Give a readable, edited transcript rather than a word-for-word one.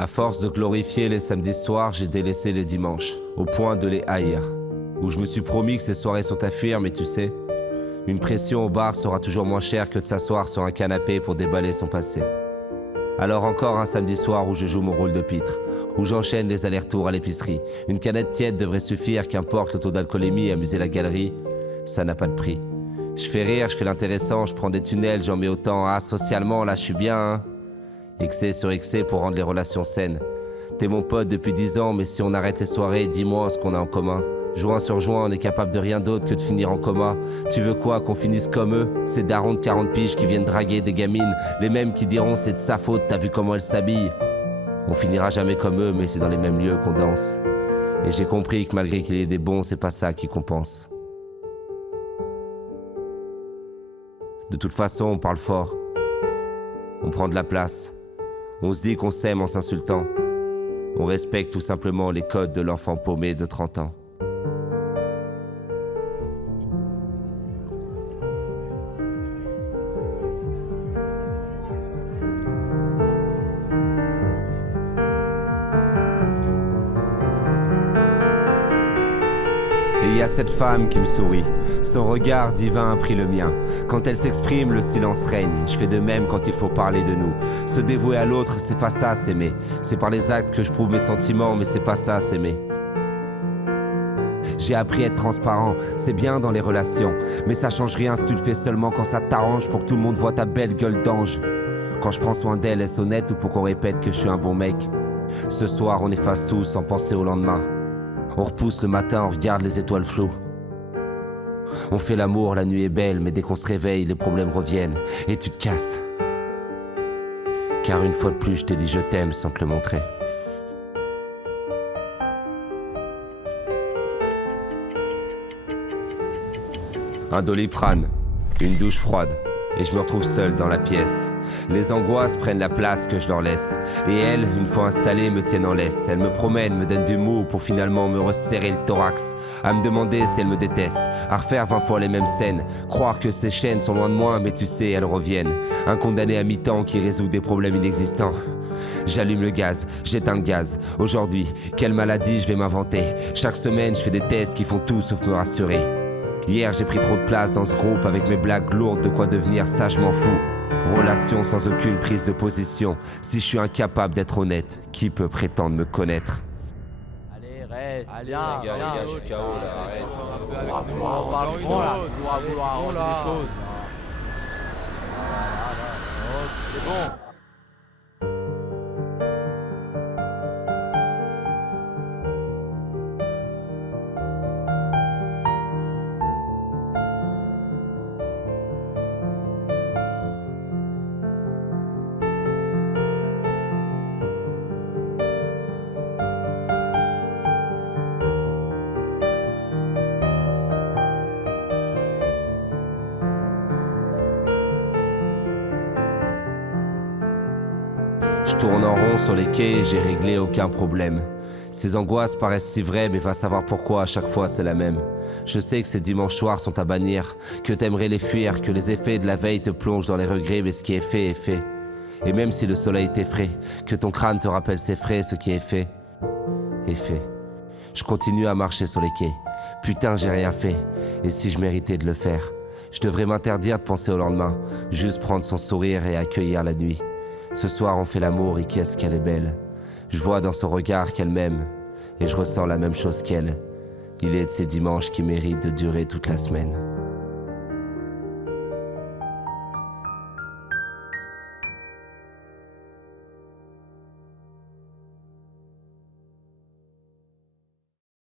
À force de glorifier les samedis soirs, j'ai délaissé les dimanches, au point de les haïr. Où je me suis promis que ces soirées sont à fuir, mais tu sais, une pression au bar sera toujours moins chère que de s'asseoir sur un canapé pour déballer son passé. Alors encore un samedi soir où je joue mon rôle de pitre, où j'enchaîne les allers-retours à l'épicerie. Une canette tiède devrait suffire, qu'importe le taux d'alcoolémie, amuser la galerie, ça n'a pas de prix. Je fais rire, je fais l'intéressant, je prends des tunnels, j'en mets autant. Ah, socialement, là, je suis bien, hein. Excès sur excès pour rendre les relations saines. T'es mon pote depuis 10 ans, mais si on arrête les soirées, dis-moi ce qu'on a en commun. Joint sur joint, on est capable de rien d'autre que de finir en coma. Tu veux quoi, qu'on finisse comme eux? Ces darons de 40 piges qui viennent draguer des gamines, les mêmes qui diront c'est de sa faute, t'as vu comment elle s'habille. On finira jamais comme eux, mais c'est dans les mêmes lieux qu'on danse. Et j'ai compris que malgré qu'il y ait des bons, c'est pas ça qui compense. De toute façon, on parle fort. On prend de la place. On se dit qu'on s'aime en s'insultant. On respecte tout simplement les codes de l'enfant paumé de 30 ans. Et il y a cette femme qui me sourit. Son regard divin a pris le mien. Quand elle s'exprime, le silence règne. Je fais de même quand il faut parler de nous. Se dévouer à l'autre, c'est pas ça, s'aimer. C'est par les actes que je prouve mes sentiments, mais c'est pas ça, s'aimer. J'ai appris à être transparent, c'est bien dans les relations. Mais ça change rien si tu le fais seulement quand ça t'arrange, pour que tout le monde voit ta belle gueule d'ange. Quand je prends soin d'elle, est-ce honnête ou pour qu'on répète que je suis un bon mec? Ce soir, on efface tout sans penser au lendemain. On repousse le matin, on regarde les étoiles floues. On fait l'amour, la nuit est belle, mais dès qu'on se réveille, les problèmes reviennent. Et tu te casses. Car une fois de plus, je t'ai dit je t'aime sans te le montrer. Un Doliprane, une douche froide, et je me retrouve seul dans la pièce. Les angoisses prennent la place que je leur laisse. Et elles, une fois installées, me tiennent en laisse. Elles me promènent, me donnent du mou pour finalement me resserrer le thorax. À me demander si elles me détestent, à refaire 20 fois les mêmes scènes. Croire que ces chaînes sont loin de moi, mais tu sais, elles reviennent. Un condamné à mi-temps qui résout des problèmes inexistants. J'allume le gaz, j'éteins le gaz. Aujourd'hui, quelle maladie je vais m'inventer? Chaque semaine, je fais des tests qui font tout sauf me rassurer. Hier, j'ai pris trop de place dans ce groupe avec mes blagues lourdes, de quoi devenir ça, je m'en fous. Relation sans aucune prise de position. Si je suis incapable d'être honnête, qui peut prétendre me connaître? Allez, reste. Allez, bien, les gars, je suis KO là, arrête. On parle franc là, vouloir arranger les choses. C'est bon. Je tourne en rond sur les quais et j'ai réglé aucun problème. Ces angoisses paraissent si vraies, mais va savoir pourquoi à chaque fois c'est la même. Je sais que ces dimanches soirs sont à bannir, que t'aimerais les fuir, que les effets de la veille te plongent dans les regrets, mais ce qui est fait est fait. Et même si le soleil t'effraie, que ton crâne te rappelle ses frais, ce qui est fait est fait. Je continue à marcher sur les quais. Putain, j'ai rien fait. Et si je méritais de le faire? Je devrais m'interdire de penser au lendemain, juste prendre son sourire et accueillir la nuit. Ce soir on fait l'amour et qu'est-ce qu'elle est belle. Je vois dans son regard qu'elle m'aime et je ressens la même chose qu'elle. Il est de ces dimanches qui méritent de durer toute la semaine.